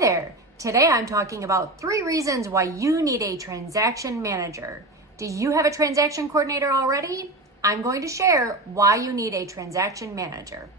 there! Today I'm talking about 3 reasons why you need a transaction manager. Do you have a transaction coordinator already? I'm going to share why you need a transaction manager.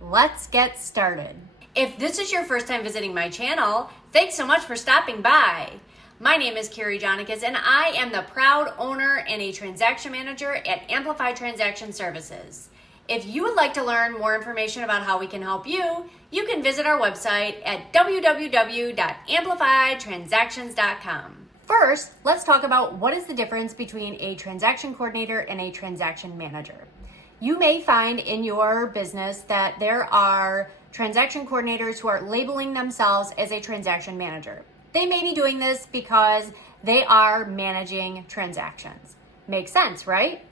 Let's get started. If this is your first time visiting my channel, thanks so much for stopping by. My name is Carrie Jonicas and I am the proud owner and a transaction manager at Amplify Transaction Services. If you would like to learn more information about how we can help you, you can visit our website at www.amplifytransactions.com. First, let's talk about what is the difference between a transaction coordinator and a transaction manager. You may find in your business that there are transaction coordinators who are labeling themselves as a transaction manager. They may be doing this because they are managing transactions. Makes sense, right?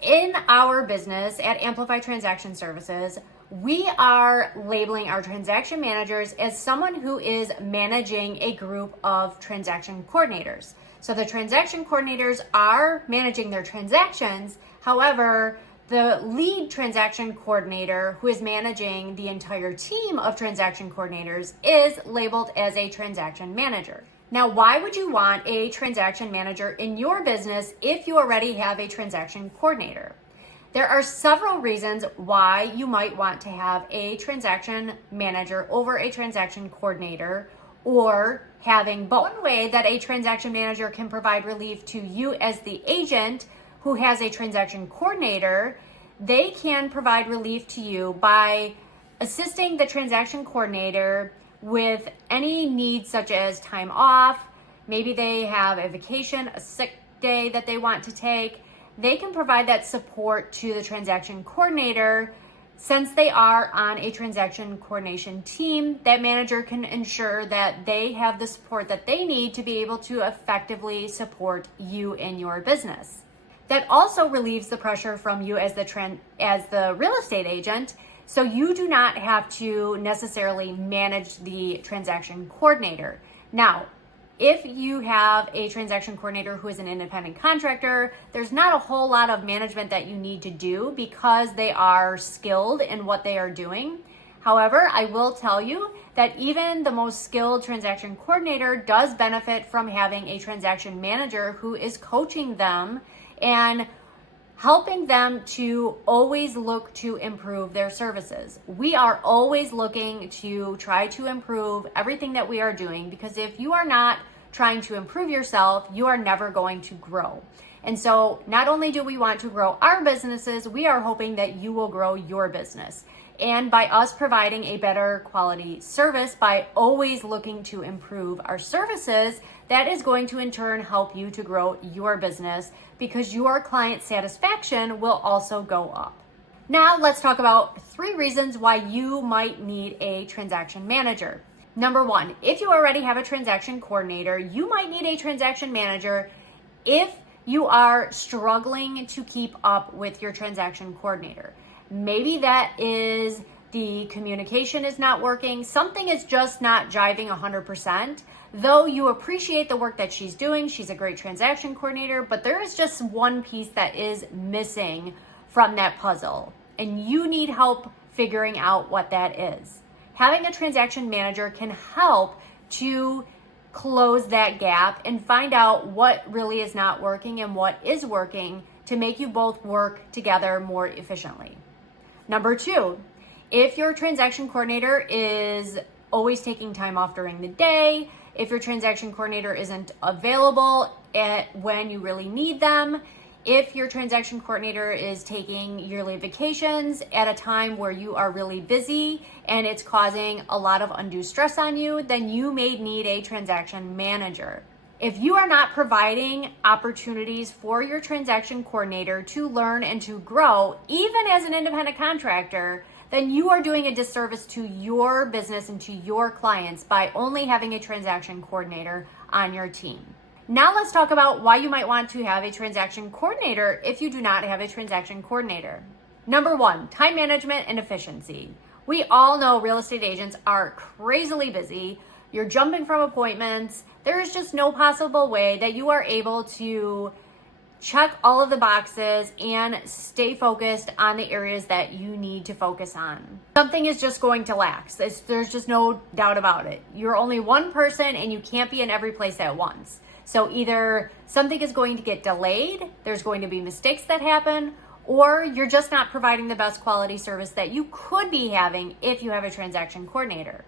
In our business at Amplify Transaction Services, we are labeling our transaction managers as someone who is managing a group of transaction coordinators. So the transaction coordinators are managing their transactions. However, the lead transaction coordinator who is managing the entire team of transaction coordinators is labeled as a transaction manager. Now, why would you want a transaction manager in your business if you already have a transaction coordinator? There are several reasons why you might want to have a transaction manager over a transaction coordinator or having both. One way that a transaction manager can provide relief to you as the agent who has a transaction coordinator, they can provide relief to you by assisting the transaction coordinator with any needs such as time off. Maybe they have a vacation, a sick day that they want to take. They can provide that support to the transaction coordinator. Since they are on a transaction coordination team, that manager can ensure that they have the support that they need to be able to effectively support you in your business. That also relieves the pressure from you as the real estate agent, so you do not have to necessarily manage the transaction coordinator. Now, if you have a transaction coordinator who is an independent contractor, there's not a whole lot of management that you need to do because they are skilled in what they are doing. However, I will tell you that even the most skilled transaction coordinator does benefit from having a transaction manager who is coaching them and helping them to always look to improve their services. We are always looking to try to improve everything that we are doing, because if you are not trying to improve yourself, you are never going to grow. And so not only do we want to grow our businesses, we are hoping that you will grow your business. And by us providing a better quality service, by always looking to improve our services, that is going to in turn help you to grow your business, because your client satisfaction will also go up. Now let's talk about 3 reasons why you might need a transaction manager. Number 1, if you already have a transaction coordinator, you might need a transaction manager if you are struggling to keep up with your transaction coordinator. Maybe that is the communication is not working. Something is just not jiving 100%. Though you appreciate the work that she's doing, she's a great transaction coordinator, but there is just one piece that is missing from that puzzle, and you need help figuring out what that is. Having a transaction manager can help to close that gap and find out what really is not working and what is working to make you both work together more efficiently. Number 2, if your transaction coordinator is always taking time off during the day, if your transaction coordinator isn't available when you really need them, if your transaction coordinator is taking yearly vacations at a time where you are really busy and it's causing a lot of undue stress on you, then you may need a transaction manager. If you are not providing opportunities for your transaction coordinator to learn and to grow, even as an independent contractor, then you are doing a disservice to your business and to your clients by only having a transaction coordinator on your team. Now let's talk about why you might want to have a transaction coordinator if you do not have a transaction coordinator. Number 1, time management and efficiency. We all know real estate agents are crazily busy. You're jumping from appointments. There is just no possible way that you are able to check all of the boxes and stay focused on the areas that you need to focus on. Something is just going to lack. There's just no doubt about it. You're only one person and you can't be in every place at once. So either something is going to get delayed, there's going to be mistakes that happen, or you're just not providing the best quality service that you could be having if you have a transaction coordinator.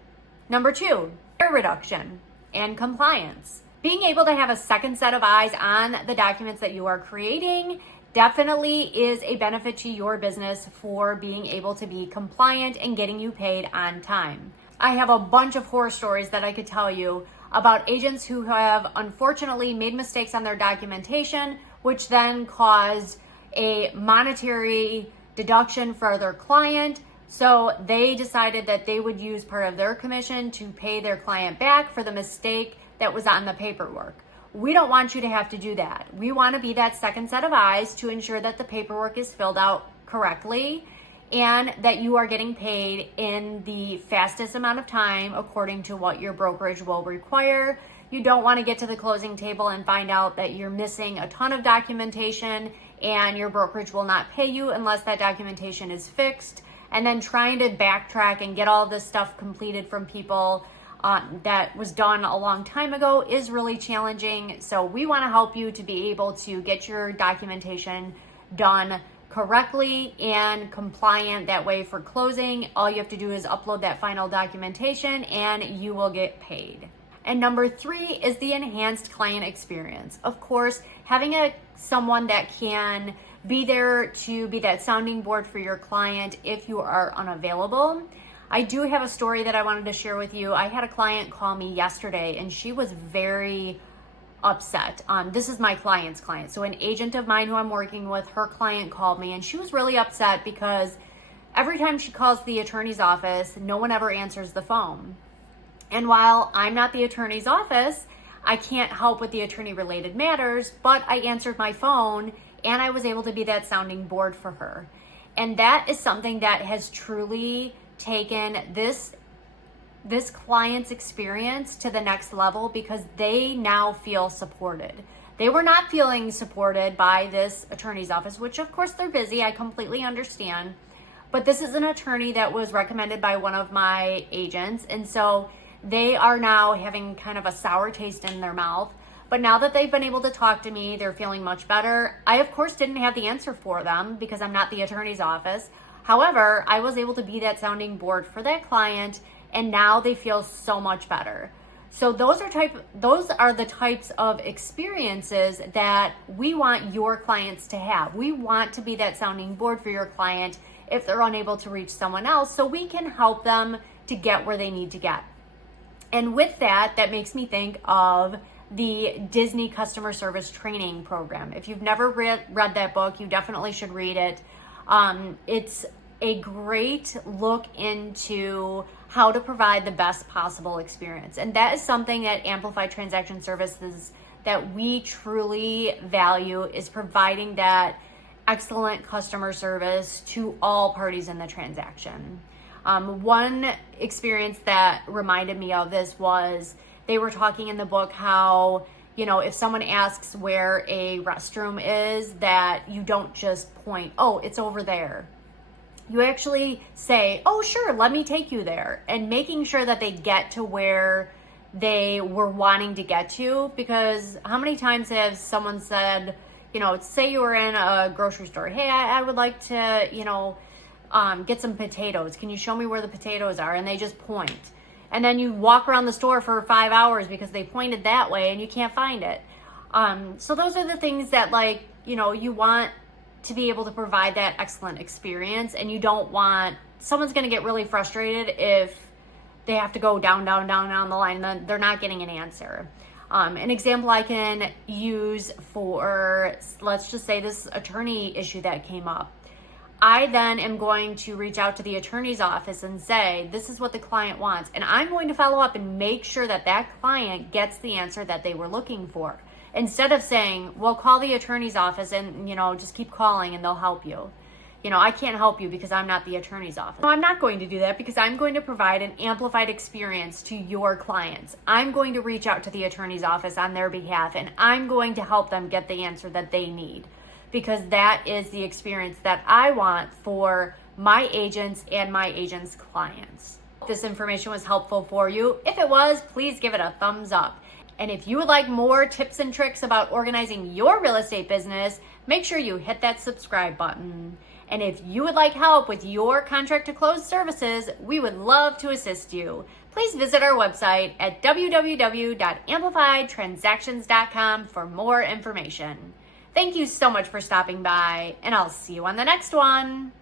Number 2, error reduction and compliance. Being able to have a second set of eyes on the documents that you are creating definitely is a benefit to your business for being able to be compliant and getting you paid on time. I have a bunch of horror stories that I could tell you about agents who have unfortunately made mistakes on their documentation, which then caused a monetary deduction for their client. So they decided that they would use part of their commission to pay their client back for the mistake that was on the paperwork. We don't want you to have to do that. We want to be that second set of eyes to ensure that the paperwork is filled out correctly and that you are getting paid in the fastest amount of time according to what your brokerage will require. You don't want to get to the closing table and find out that you're missing a ton of documentation and your brokerage will not pay you unless that documentation is fixed. And then trying to backtrack and get all this stuff completed from people that was done a long time ago is really challenging. So we want to help you to be able to get your documentation done correctly and compliant. That way for closing, all you have to do is upload that final documentation and you will get paid. And number 3 is the enhanced client experience. Of course, having someone that can be there to be that sounding board for your client if you are unavailable. I do have a story that I wanted to share with you. I had a client call me yesterday and she was very upset. This is my client's client. So an agent of mine who I'm working with, her client called me and she was really upset because every time she calls the attorney's office, no one ever answers the phone. And while I'm not the attorney's office, I can't help with the attorney related matters, but I answered my phone and I was able to be that sounding board for her. And that is something that has truly taken this client's experience to the next level because they now feel supported. They were not feeling supported by this attorney's office, which of course they're busy. I completely understand. But this is an attorney that was recommended by one of my agents. And so they are now having kind of a sour taste in their mouth. But now that they've been able to talk to me, they're feeling much better. I, of course, didn't have the answer for them because I'm not the attorney's office. However, I was able to be that sounding board for that client, and now they feel so much better. So those are the types of experiences that we want your clients to have. We want to be that sounding board for your client if they're unable to reach someone else, so we can help them to get where they need to get. And with that, that makes me think of the Disney customer service training program. If you've never read that book, you definitely should read it. It's a great look into how to provide the best possible experience. And that is something that Amplified Transaction Services that we truly value, is providing that excellent customer service to all parties in the transaction. One experience that reminded me of this was they were talking in the book how, if someone asks where a restroom is, that you don't just point, oh, it's over there. You actually say, oh, sure, let me take you there, and making sure that they get to where they were wanting to get to. Because how many times have someone said, say you were in a grocery store, hey, I would like to, get some potatoes. Can you show me where the potatoes are? And they just point. And then you walk around the store for 5 hours because they pointed that way and you can't find it. So those are the things that you want to be able to provide that excellent experience, and you don't want, someone's going to get really frustrated if they have to go down the line and then they're not getting an answer. An example I can use for, let's just say, this attorney issue that came up. I then am going to reach out to the attorney's office and say, this is what the client wants. And I'm going to follow up and make sure that that client gets the answer that they were looking for. Instead of saying, well, call the attorney's office and, just keep calling and they'll help you. I can't help you because I'm not the attorney's office. No, I'm not going to do that because I'm going to provide an amplified experience to your clients. I'm going to reach out to the attorney's office on their behalf, and I'm going to help them get the answer that they need, because that is the experience that I want for my agents and my agents' clients. If this information was helpful for you, if it was, please give it a thumbs up. And if you would like more tips and tricks about organizing your real estate business, make sure you hit that subscribe button. And if you would like help with your contract to close services, we would love to assist you. Please visit our website at www.amplifiedtransactions.com for more information. Thank you so much for stopping by, and I'll see you on the next one.